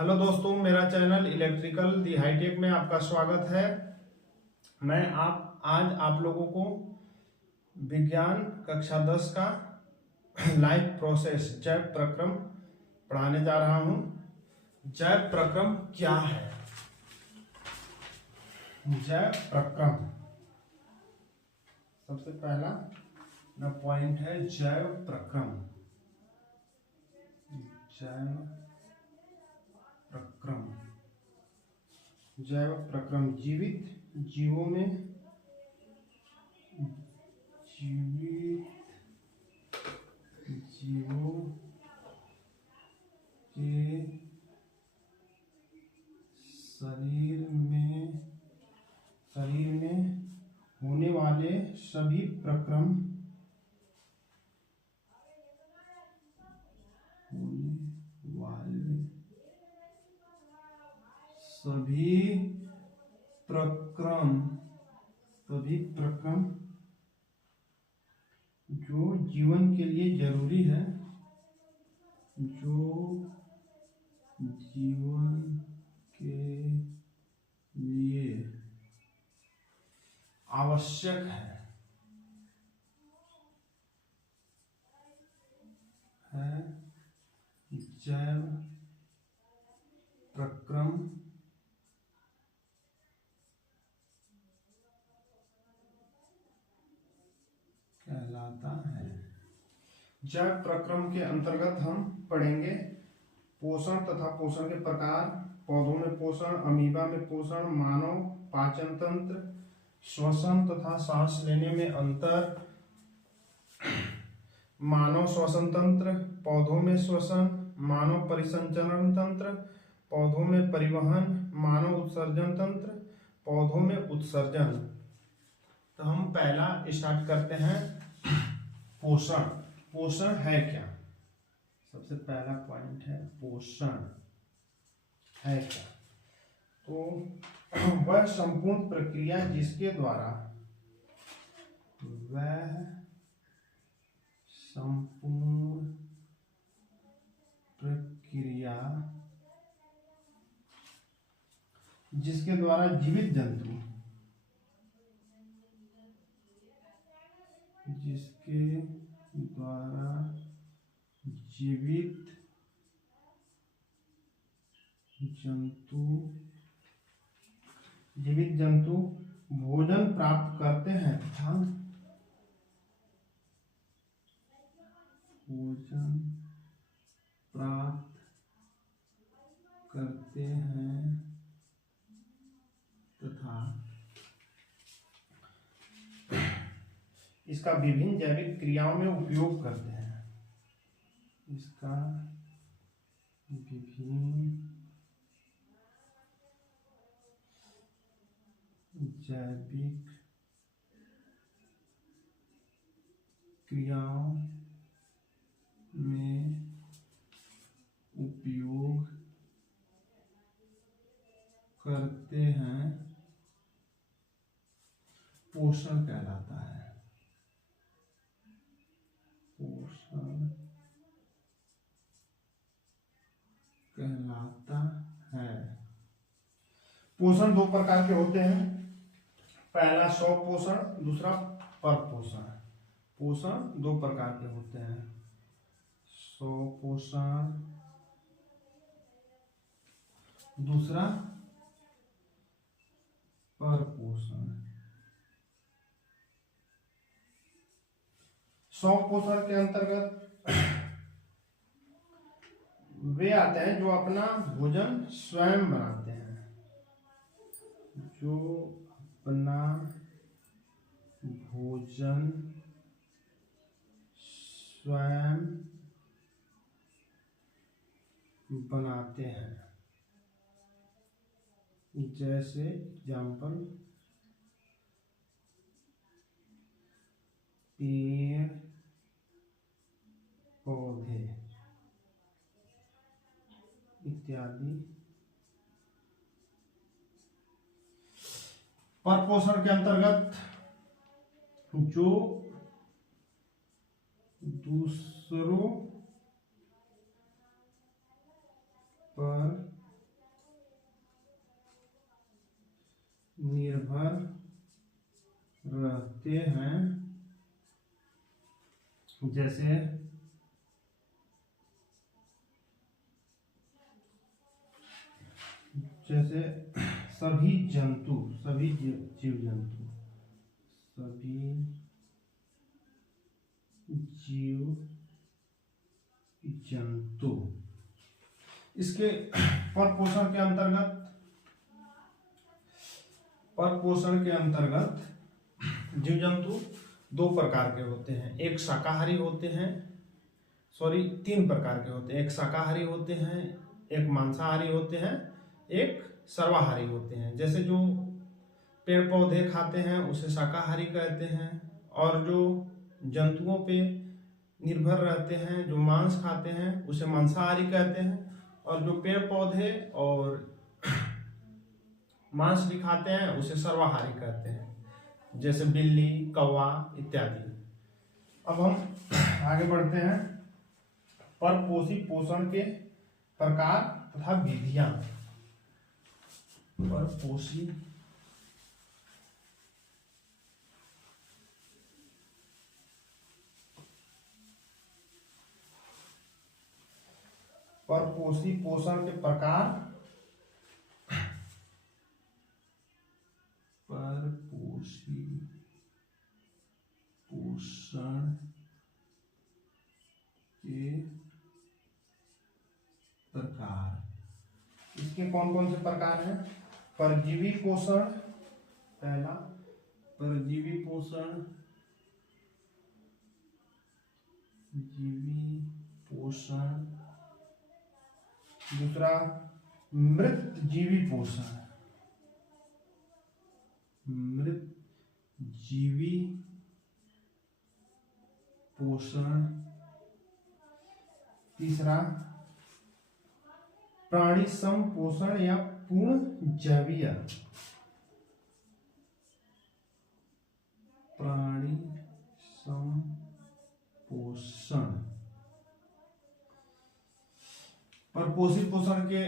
Hello दोस्तों, मेरा channel electrical दी hi tech में आपका स्वागत है। मैं आज आप लोगों को विज्ञान कक्षा 10 का लाइफ प्रोसेस जैव प्रक्रम पढ़ाने जा रहा हूं। जैव प्रक्रम क्या है? जैव प्रक्रम सबसे पहला पॉइंट है जैव प्रक्रम। जैव प्रक्रम जीवित जीवों के शरीर में होने वाले सभी प्रक्रम जो जीवन के लिए जरूरी है, आवश्यक है जैव प्रक्रम कहलाता है। जैव प्रक्रम के अंतर्गत हम पढ़ेंगे पोषण तथा पोषण के प्रकार, पौधों में पोषण, अमीबा में पोषण, मानव पाचन तंत्र, श्वसन तथा सांस लेने में अंतर, मानव श्वसन तंत्र, पौधों में श्वसन, मानव परिसंचरण तंत्र, पौधों में परिवहन, मानव उत्सर्जन तंत्र, पौधों में उत्सर्जन। तो हम पहला स्टार्ट करते हैं पोषण। पोषण है क्या? सबसे पहला पॉइंट है पोषण है क्या? तो वह संपूर्ण प्रक्रिया जिसके द्वारा जीवित जंतु जीवित जंतु भोजन प्राप्त करते हैं तथा इसका विभिन्न जैविक क्रियाओं में उपयोग करते हैं। इसका विभिन्न जैविक क्रियाओं में उपयोग करते हैं, पोषण कहलाता है। पोषण दो प्रकार के होते हैं। पहला सौर पोषण, दूसरा पर पोषण। पोषण दो प्रकार के होते हैं, सौर पोषण, दूसरा पर पोषण। सौर पोषण के अंतर्गत वे आते हैं जो अपना भोजन स्वयं बनाते हैं, जो अपना भोजन स्वयं बनाते हैं। जैसे एग्जाम्पल पेड़ पौधे इत्यादि। पर पोषण के अंतर्गत जो दूसरों पर रहते हैं, जैसे सभी जंतु, सभी जीव जंतु, सभी जीव जंतु। इसके परपोषण के अंतर्गत जीव जंतु दो प्रकार के होते हैं। एक शाकाहारी होते हैं, सॉरी 3 प्रकार के होते हैं। एक शाकाहारी होते हैं, एक मांसाहारी होते हैं, एक सर्वाहारी होते हैं। जैसे जो पेड़ पौधे खाते हैं उसे शाकाहारी कहते हैं, और जो जंतुओं पे निर्भर रहते हैं, जो मांस खाते हैं, उसे मांसाहारी कहते हैं। और जो पेड़ पौधे और मांस भी खाते हैं उसे सर्वाहारी कहते हैं, जैसे बिल्ली, कौवा इत्यादि। अब हम आगे बढ़ते हैं परपोषी पोषण के प्रकार तथा विधियां। परपोषी पोषण के प्रकार, परपोषी पोषण के प्रकार। इसके कौन कौन से प्रकार हैं? परजीवी पोषण, पहला परजीवी पोषण, जीवी पोषण। दूसरा मृत जीवी पोषण, मृत जीवी पोषण। तीसरा प्राणी सम पोषण या पूर्ण जैवीय, प्राणी सम पोषण। परपोषी पोषण के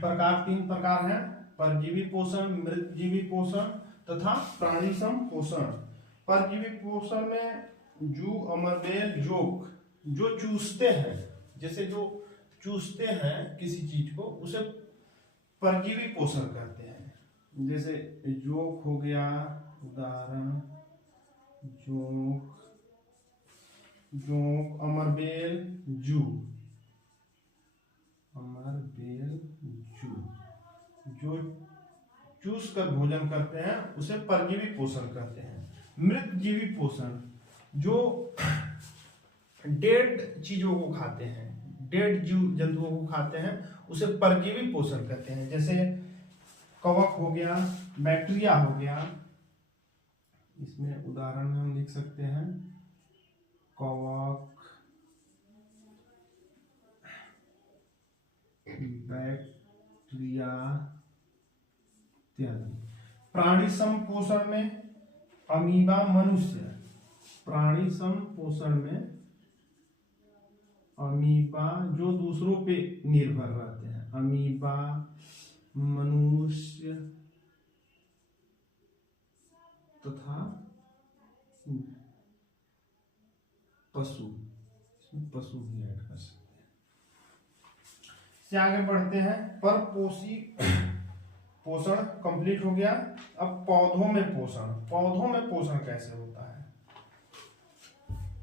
प्रकार 3 प्रकार हैं: परजीवी पोषण, मृत जीवी पोषण तथा प्राणी सम पोषण। परजीवी पोषण में जू, अमरबेल, जोंक जो चूसते हैं, जैसे जो चूसते हैं किसी चीज को, उसे परजीवी पोषण कहते हैं। जैसे जोंक हो गया, उदाहरण जोंक, अमरबेल, जू, अमरबेल, जू जो चूस कर भोजन करते हैं उसे परजीवी पोषण कहते हैं। मृत जीवी पोषण जो डेड चीजों को खाते हैं, डेड जीव जंतुओं को खाते हैं, उसे परजीवी पोषण कहते हैं। जैसे कवक हो गया, बैक्टीरिया हो गया। इसमें उदाहरण में हम लिख सकते हैं कवक, बैक्टीरिया इत्यादि। प्राणी सम पोषण में अमीबा, मनुष्य। प्राणी सम पोषण में अमीबा जो दूसरों पे निर्भर रहते हैं, अमीबा, मनुष्य तथा पशु। इसमें पशु भी ऐड कर सकते हैं। से आगे बढ़ते हैं। परपोषी पोषण कंप्लीट हो गया। अब पौधों में पोषण, पौधों में पोषण कैसे होता है?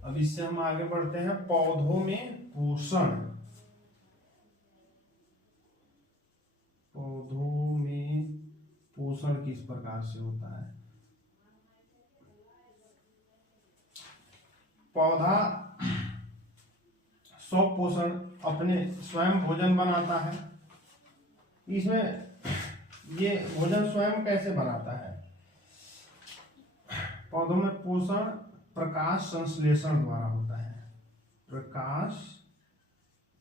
अब इससे हम आगे बढ़ते हैं पौधों में पोषण। पौधों में पोषण किस प्रकार से होता है? पौधा स्व पोषण, अपने स्वयं भोजन बनाता है। इसमें ये भोजन स्वयं कैसे बनाता है? पौधों में पोषण प्रकाश संश्लेषण द्वारा होता है। प्रकाश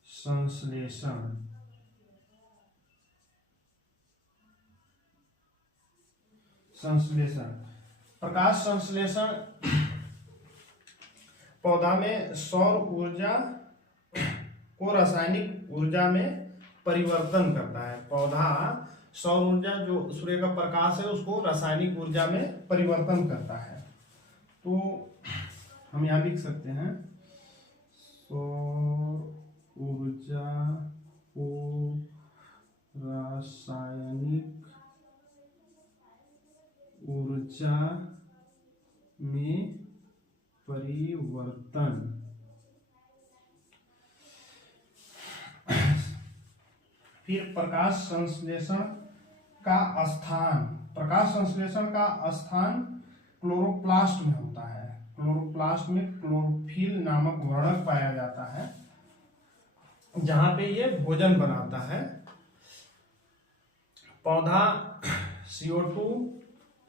संश्लेषण, प्रकाश संश्लेषण पौधा में सौर ऊर्जा को रासायनिक ऊर्जा में परिवर्तन करता है। पौधा सौर ऊर्जा जो सूर्य का प्रकाश है उसको रासायनिक ऊर्जा में परिवर्तन करता है। तो हम यहाँ लिख सकते हैं सौर ऊर्जा को रासायनिक ऊर्जा में परिवर्तन फिर प्रकाश संश्लेषण का स्थान क्लोरोप्लास्ट में होता है। क्लोरोप्लास्ट में क्लोरोफिल नामक वर्णक पाया जाता है जहां पे ये भोजन बनाता है। पौधा CO2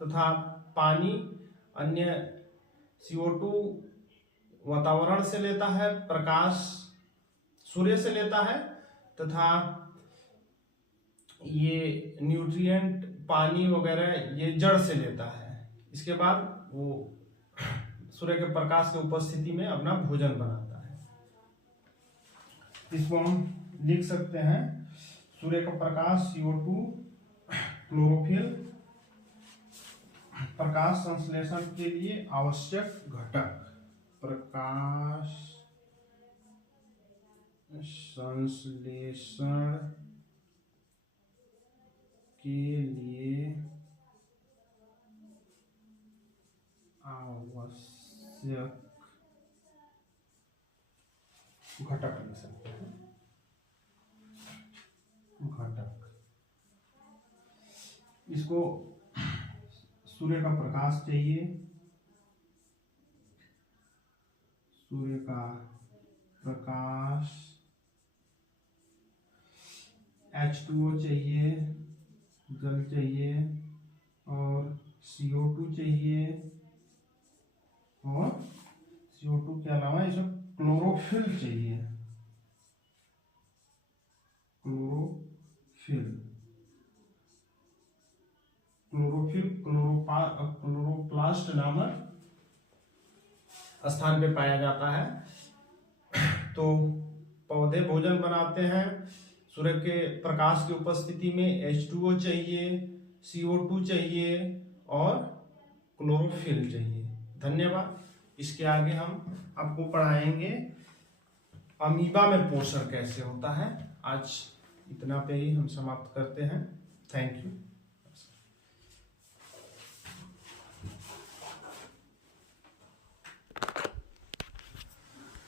तथा पानी अन्य CO2 वातावरण से लेता है, प्रकाश सूर्य से लेता है तथा ये न्यूट्रिएंट पानी वगैरह ये जड़ से लेता है। इसके बाद वो सूर्य के प्रकाश की उपस्थिति में अपना भोजन बनाता है। इसको हम लिख सकते हैं सूर्य का प्रकाश CO2 क्लोरोफिल प्रकाश संश्लेषण के लिए आवश्यक घटक। प्रकाश संश्लेषण के लिए आवश्यक घटक लिख सकते हैं। घटक इसको सूर्य का प्रकाश चाहिए, सूर्य का प्रकाश, H2O चाहिए, जल चाहिए और CO2 चाहिए और CO2 के अलावा इसमें क्लोरोफिल चाहिए। क्लोरोप्लास्ट नामक स्थान पे पाया जाता है। तो पौधे भोजन बनाते हैं, सूर्य के प्रकाश की उपस्थिति में H2O चाहिए, CO2 चाहिए और क्लोरोफिल चाहिए। धन्यवाद। इसके आगे हम आपको पढ़ाएंगे अमीबा में पोषण कैसे होता है। आज इतना पे ही हम समाप्त करते हैं। Thank you.